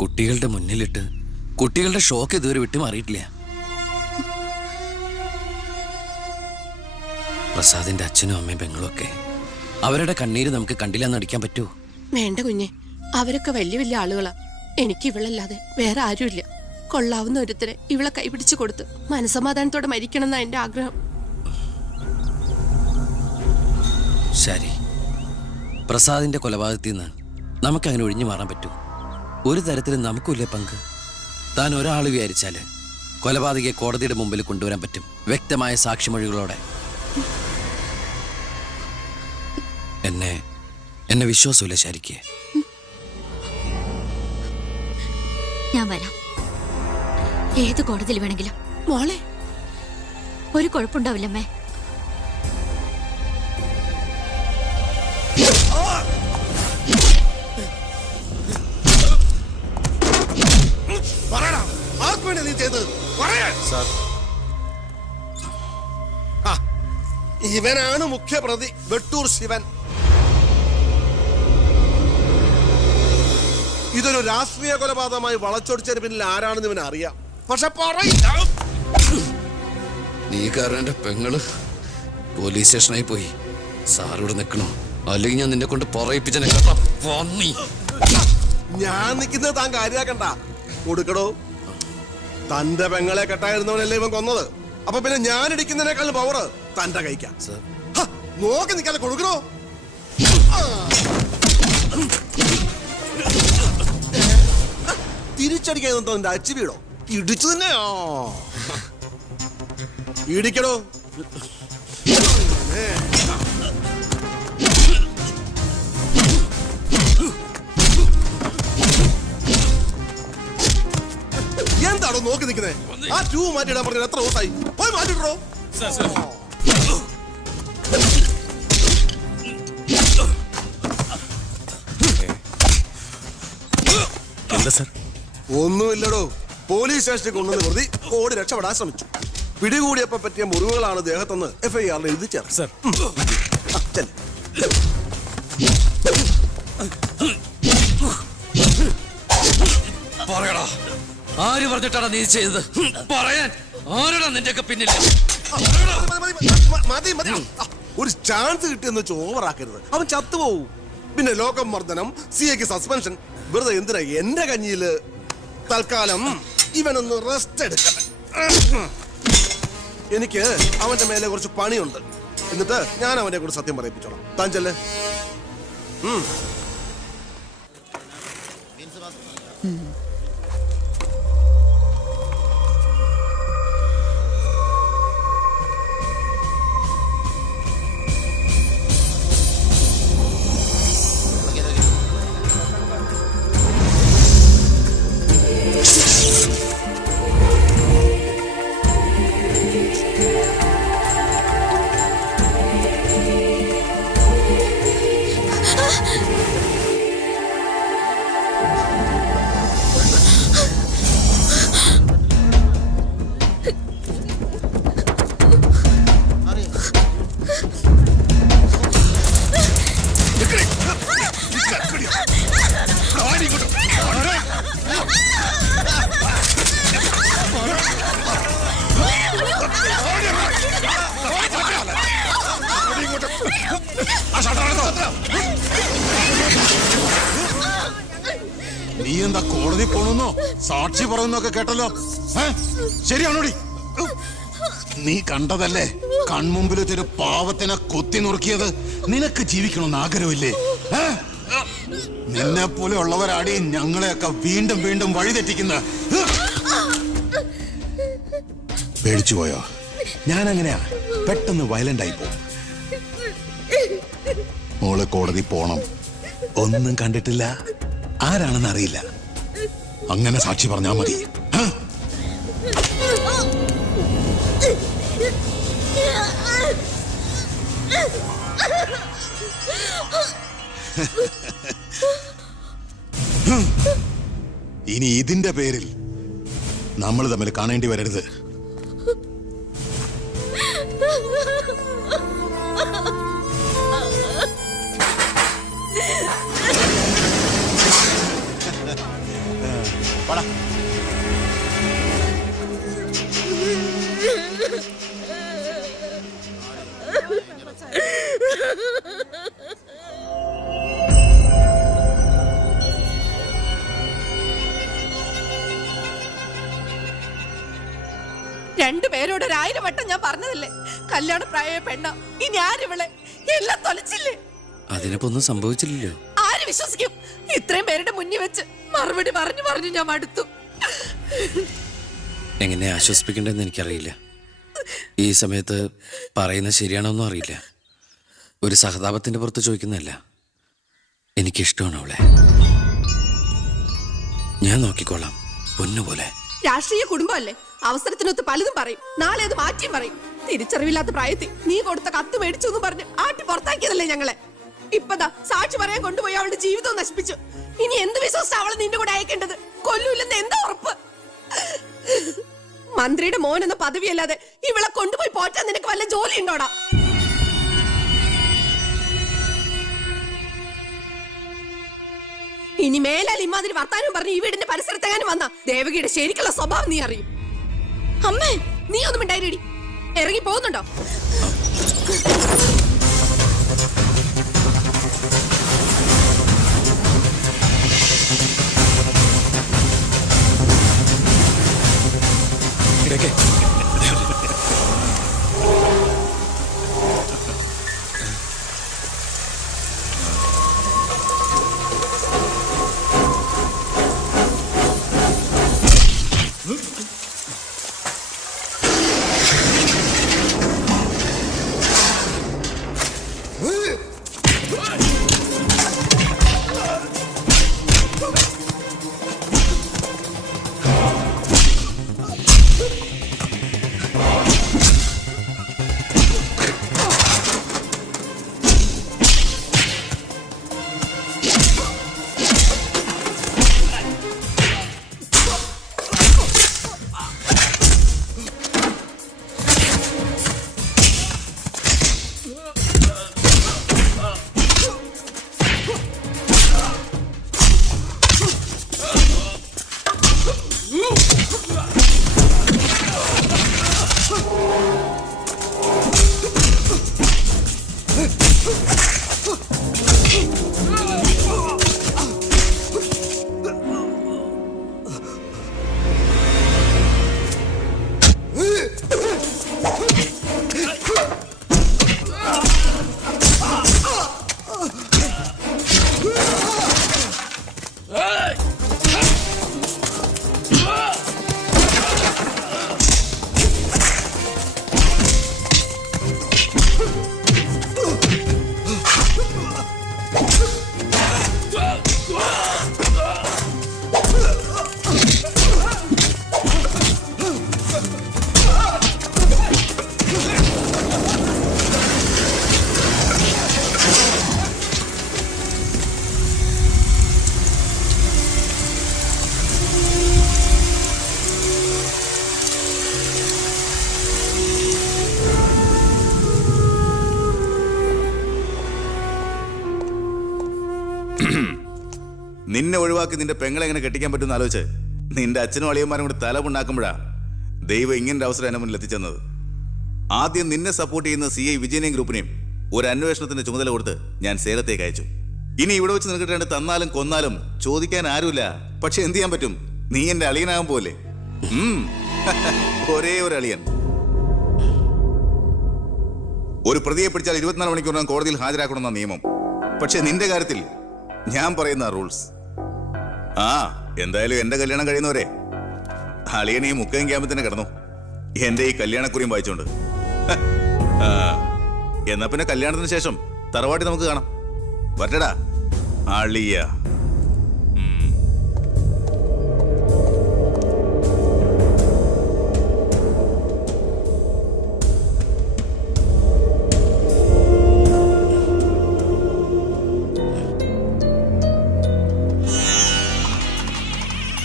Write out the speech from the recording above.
കുട്ടികളുടെ മുന്നിലിട്ട് കുട്ടികളുടെ ഷോക്ക് ഇതുവരെ വിട്ടുമാറിയിട്ടില്ല. പ്രസാദിന്റെ അച്ഛനും അമ്മയും പെങ്ങളും ഒക്കെ അവരുടെ കണ്ണീര് നമുക്ക് കണ്ടില്ലെന്ന് അടിക്കാൻ പറ്റുമോ? വേണ്ട കുഞ്ഞെ, അവരൊക്കെ വലിയ വലിയ ആളുകളാ. എനിക്ക് ഇവളല്ലാതെ വേറെ ആരുമില്ല. കൊള്ളാവുന്ന ഒരുത്തരെ ഇവളെ കൈപിടിച്ചു കൊടുത്ത് മനസമാധാനത്തോടെ മരിക്കണം എന്നാ എന്റെ ആഗ്രഹം. ശരി, പ്രസാദിന്റെ കൊലപാതകത്തിൽ നിന്ന് നമുക്കങ്ങനെ ഒഴിഞ്ഞു മാറാൻ പറ്റൂ? ഒരു തരത്തിലും നമുക്കില്ലേ പങ്ക്? താൻ ഒരാൾ വിചാരിച്ചാല് കൊലപാതകയെ കോടതിയുടെ മുമ്പിൽ കൊണ്ടുവരാൻ പറ്റും, വ്യക്തമായ സാക്ഷിമൊഴികളോടെ. എന്നെ വിശ്വാസമില്ല ശരിക്ക്. ഞാൻ വരാം, ഏത് കോടതിയിൽ വേണമെങ്കിലും. മോളെ, ഒരു കുഴപ്പമുണ്ടാവില്ലമ്മേ. ഇവനാണ് മുഖ്യപ്രതി വെട്ടൂർ ശിവൻ. ഇതൊരു രാഷ്ട്രീയ കൊലപാതകമായി വളച്ചൊടിച്ചതിന് പിന്നിൽ ആരാണെന്ന് ഇവൻ അറിയാം. പക്ഷെ നീ കാരണം എന്റെ പെങ്ങള് പോലീസ് സ്റ്റേഷനായി പോയി. സാറിവിടെ നിൽക്കണോ? അല്ലെങ്കിൽ ഞാൻ നിന്നെ കൊണ്ട് പറയിപ്പിച്ചനെ കേട്ടോ. ഞാൻ നിൽക്കുന്നത് താൻ കാര്യാക്കണ്ട. കൊടുക്കടോ. തന്റെ പെങ്ങളെ കെട്ടായിരുന്നവനല്ലേ ഇവൻ കൊന്നത്. അപ്പൊ പിന്നെ ഞാൻ ഇടിക്കുന്നതിനേക്കാൾ പവർ തന്റെ കഴിക്കാം. നോക്കി നിൽക്കാതെ കൊടുക്കണോ. തിരിച്ചടിക്കാൻ തന്റെ അച്ചു വീടോ? ഇടിച്ചു തന്നെയോ? ഇടിക്കടോ. എന്താണോ നോക്കി നിൽക്കുന്നേ? ആ ട്യൂ മാറ്റിയിടാൻ പറഞ്ഞത് എത്ര ദിവസമായി? പോയി മാറ്റിട്ടോ. ഒന്നുമില്ലടോ. പോലീസ് സ്റ്റേഷനിൽ കൊണ്ടുവന്ന് പ്രതി ഓടി രക്ഷപ്പെടാൻ ശ്രമിച്ചു. പിടികൂടിയപ്പോ പറ്റിയ മുറിവുകളാണ് ദേഹത്തെന്ന് FIR എഴുതി ചേർത്ത്. ആര് പറഞ്ഞിട്ടാണ് നീ ചെയ്തത്? പറയാൻ ആരാണ് നിന്റെയൊക്കെ പിന്നിൽ? മതി മതി, ഒരു ചാൻസ് കിട്ടിയെന്ന് വെച്ച് ഓവറാക്കരുത്. അവൻ ചത്തുപോവും. പിന്നെ ലോകം മർദ്ദനം, CAക്ക് സസ്പെൻഷൻ. വെറുതെ എന്തിനാ എന്റെ കഞ്ഞിയില്? തൽക്കാലം ഇവനൊന്ന് റെസ്റ്റ് എടുക്കട്ടെ. എനിക്ക് അവന്റെ മേലെ കുറച്ച് പണിയുണ്ട്. എന്നിട്ട് ഞാൻ അവനെ കൂടെ സത്യം പറയിപ്പിച്ചോളാം. താൻ ചെല്ലേ. നീ എന്താ കോടതി പോണെന്നോ സാക്ഷി പറയുന്നൊക്കെ കേട്ടല്ലോ? ശരിയാണോടി? നീ കണ്ടതല്ലേ കൺമുമ്പിലൊരു പാവത്തിനെ കൊത്തി നുറുക്കിയത്? നിനക്ക് ജീവിക്കണമെന്ന് ആഗ്രഹമില്ലേ? നിന്നെ പോലെ ഉള്ളവരാടി ഞങ്ങളെയൊക്കെ വീണ്ടും വീണ്ടും വഴിതെറ്റിക്കുന്ന. പേടിച്ചു പോയോ? ഞാൻ അങ്ങനെയാ, പെട്ടെന്ന് വയലന്റ് ആയി പോകും. മോള് കോടതി പോണം. ഒന്നും കണ്ടിട്ടില്ല, ആരാണെന്ന് അറിയില്ല. അങ്ങനെ സാക്ഷി പറഞ്ഞാ മതി. ഇനി ഇതിന്റെ പേരിൽ നമ്മൾ തമ്മിൽ കാണേണ്ടി വരരുത്. രണ്ടുപേരോട് 1000 വട്ടം ഞാൻ പറഞ്ഞതല്ലേ, കല്യാണ പ്രായ പെണ്ണ. ഇനി ആരിവളെ എല്ലാം തൊലച്ചില്ലേ? അതിനിപ്പോ ഒന്നും സംഭവിച്ചില്ലല്ലോ. ആര് വിശ്വസിക്കും? ഇത്രയും പേരുടെ മുന്നിൽ വെച്ച് മറുപടി പറഞ്ഞു പറഞ്ഞു ഞാൻ മടുത്തു. എങ്ങനെ ആശ്വസിപ്പിക്കണ്ടെന്ന് എനിക്കറിയില്ല. ഈ സമയത്ത് പറയുന്നത് ശരിയാണോന്നും അറിയില്ല. ഒരു സഹതാപത്തിന്റെ പുറത്ത് ചോദിക്കുന്നതല്ല. എനിക്കിഷ്ടമാണ് അവളെ. ഞാൻ നോക്കിക്കോളാം, പൊന്നുപോലെ. രാഷ്ട്രീയ കുടുംബമല്ലേ, അവസരത്തിനൊത്ത് പലതും പറയും, നാളെ അത് മാറ്റിയും പറയും. തിരിച്ചറിവില്ലാത്ത പ്രായത്തിൽ നീ കൊടുത്ത കത്ത് മേടിച്ചു എന്ന് പറഞ്ഞ് ആട്ടി പുറത്താക്കിയതല്ലേ ഞങ്ങളെ. ഇപ്പതാ സാക്ഷി പറയാൻ കൊണ്ടുപോയി അവളുടെ ജീവിതവും നശിപ്പിച്ചു. ഇനി എന്ത് വിശ്വസിച്ചാ അവളെ നിന്റെ കൂടെ അയക്കേണ്ടത്? കൊല്ലൂല്ലെന്ന് എന്താ ഉറപ്പ്? മന്ത്രിയുടെ മോൻ എന്ന പദവിയല്ലാതെ ഇവളെ കൊണ്ടുപോയി പോറ്റാൻ നിനക്ക് വല്ല ജോലി ഉണ്ടോടാ? ഇനി മേലാൽ ഇമാതിരി വർത്താനം പറഞ്ഞ് ഈ വീടിന്റെ പരിസരത്തെങ്ങാനും വന്ന ദേവകിയുടെ ശരിക്കുള്ള സ്വഭാവം നീ അറിയും. അമ്മേ, നീ ഒന്നും ഉണ്ടായിരടി. ഇറങ്ങി പോകുന്നുണ്ടോ? നിന്നെ ഒഴിവാക്കി നിന്റെ പെങ്ങളെ എങ്ങനെ കെട്ടിക്കാൻ പറ്റുമെന്ന് ആലോചിച്ച് നിന്റെ അച്ഛനും അളിയന്മാരും കൂടി തലമുണ്ടാക്കുമ്പോഴാ ദൈവം ഇങ്ങനൊരു അവസരം എന്നെ മുന്നിൽ എത്തിച്ചെന്നത്. ആദ്യം നിന്നെ സപ്പോർട്ട് ചെയ്യുന്ന CI വിജയനെയും ഗ്രൂപ്പിനെയും ഒരു അന്വേഷണത്തിന്റെ ചുമതല കൊടുത്ത് ഞാൻ സേലത്തേക്ക് അയച്ചു. ഇനി ഇവിടെ വെച്ച് നിനക്ക് രണ്ട് തന്നാലും കൊന്നാലും ചോദിക്കാൻ ആരുമില്ല. പക്ഷെ എന്ത് ചെയ്യാൻ പറ്റും? നീ എന്റെ അളിയനാകാൻ പോലെ. ഒരേ ഒരു അളിയൻ. ഒരു പ്രതിയെ പിടിച്ചാൽ 24 മണിക്കൂറിനകം കോടതിയിൽ ഹാജരാക്കണമെന്ന നിയമം. പക്ഷെ നിന്റെ കാര്യത്തിൽ ഞാൻ പറയുന്ന റൂൾസ്. എന്തായാലും എന്റെ കല്യാണം കഴിയുന്നവരെ അളിയനെ ഈ മുക്കയും ക്യാമ്പിൽ തന്നെ കിടന്നു എന്റെ ഈ കല്യാണക്കുറിയും വായിച്ചോണ്ട്. എന്നാ പിന്നെ കല്യാണത്തിന് ശേഷം തറവാട്ടി നമുക്ക് കാണാം. വരട്ടടാ അളിയ.